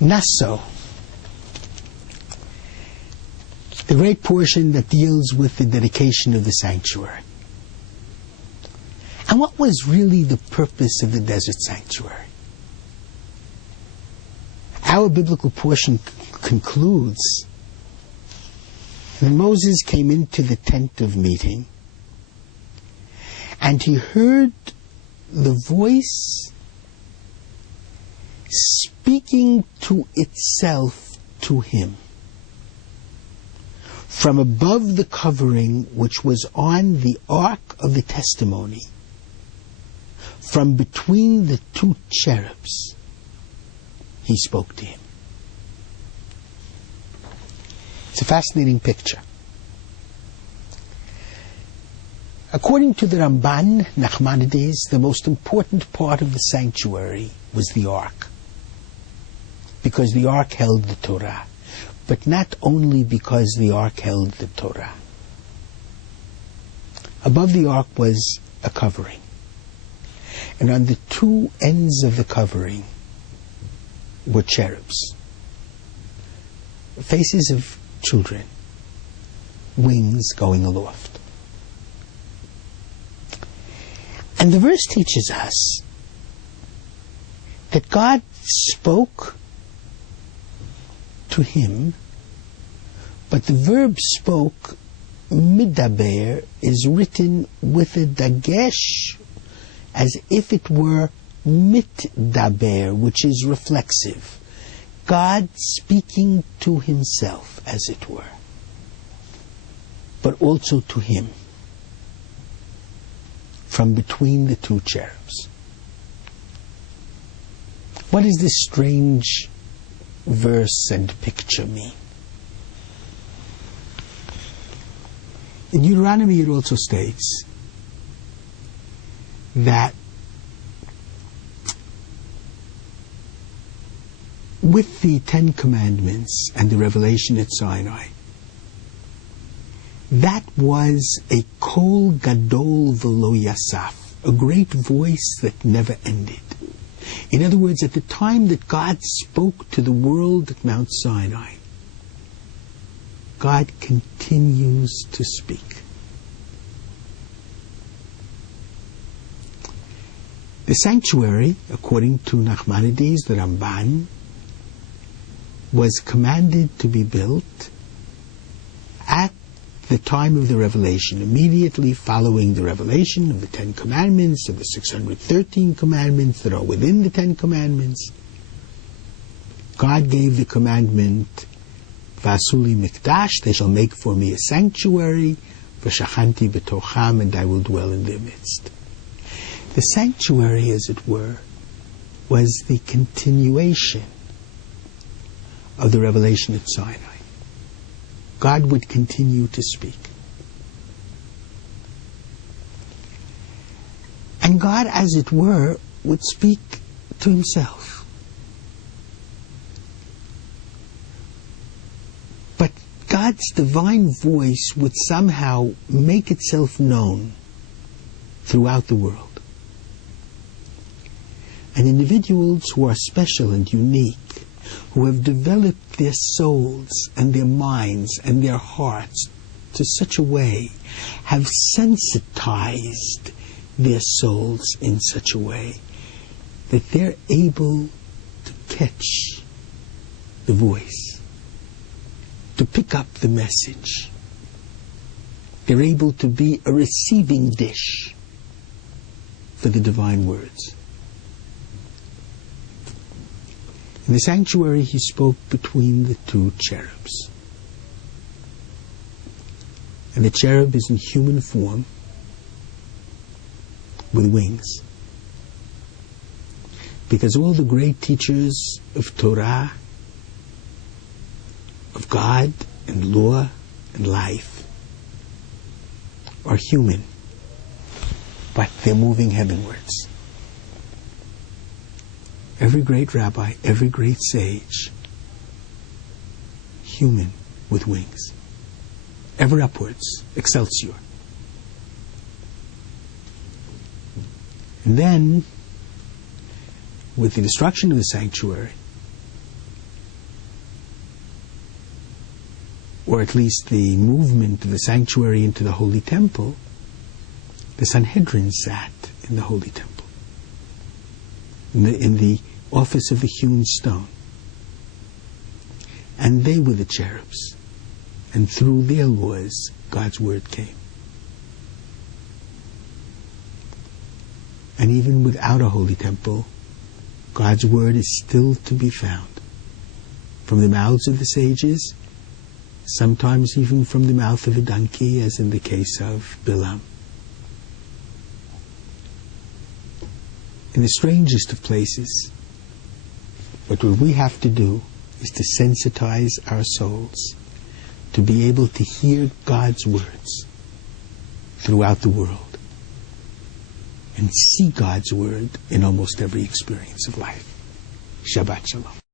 Naso, the great portion that deals with the dedication of the sanctuary. And what was really the purpose of the desert sanctuary? Our biblical portion concludes that Moses came into the tent of meeting and he heard the voice speaking to itself to him from above the covering which was on the ark of the testimony, from between the two cherubs. He spoke to him. It's a fascinating picture. According to the Ramban, Nachmanides, the most important part of the sanctuary was the ark, because the ark held the Torah. But not only because the ark held the Torah. Above the ark was a covering. And on the two ends of the covering were cherubs, faces of children, wings going aloft. And the verse teaches us that God spoke to him, but the verb spoke, midaber, is written with a dagesh as if it were mitdaber, which is reflexive. God speaking to himself, as it were, but also to him from between the two cherubs. What does this strange verse and picture mean? In Deuteronomy it also states that with the Ten Commandments and the revelation at Sinai, that was a kol gadol v'lo yasaf, a great voice that never ended. In other words, at the time that God spoke to the world at Mount Sinai, God continues to speak. The sanctuary, according to Nachmanides, the Ramban, was commanded to be built at the time of the revelation, immediately following the revelation of the Ten Commandments, of the 613 commandments that are within the Ten Commandments. God gave the commandment, Vasuli Mikdash, they shall make for me a sanctuary, V'shachanti b'tocham, and I will dwell in their midst. The sanctuary, as it were, was the continuation of the revelation at Sinai. God would continue to speak. And God, as it were, would speak to himself. But God's divine voice would somehow make itself known throughout the world. And individuals who are special and unique, who have developed their souls and their minds and their hearts to such a way, have sensitized their souls in such a way that they're able to catch the voice, to pick up the message. They're able to be a receiving dish for the divine words. In the sanctuary, he spoke between the two cherubs. And the cherub is in human form with wings. Because all the great teachers of Torah, of God and law and life, are human, but they're moving heavenwards. Every great rabbi, every great sage, human with wings. Ever upwards, excelsior. And then, with the destruction of the sanctuary, or at least the movement of the sanctuary into the Holy Temple, the Sanhedrin sat in the Holy Temple, in the office of the hewn stone. And they were the cherubs. And through their laws, God's word came. And even without a holy temple, God's word is still to be found. From the mouths of the sages, sometimes even from the mouth of a donkey, as in the case of Bilam. In the strangest of places, but what we have to do is to sensitize our souls to be able to hear God's words throughout the world and see God's word in almost every experience of life. Shabbat Shalom.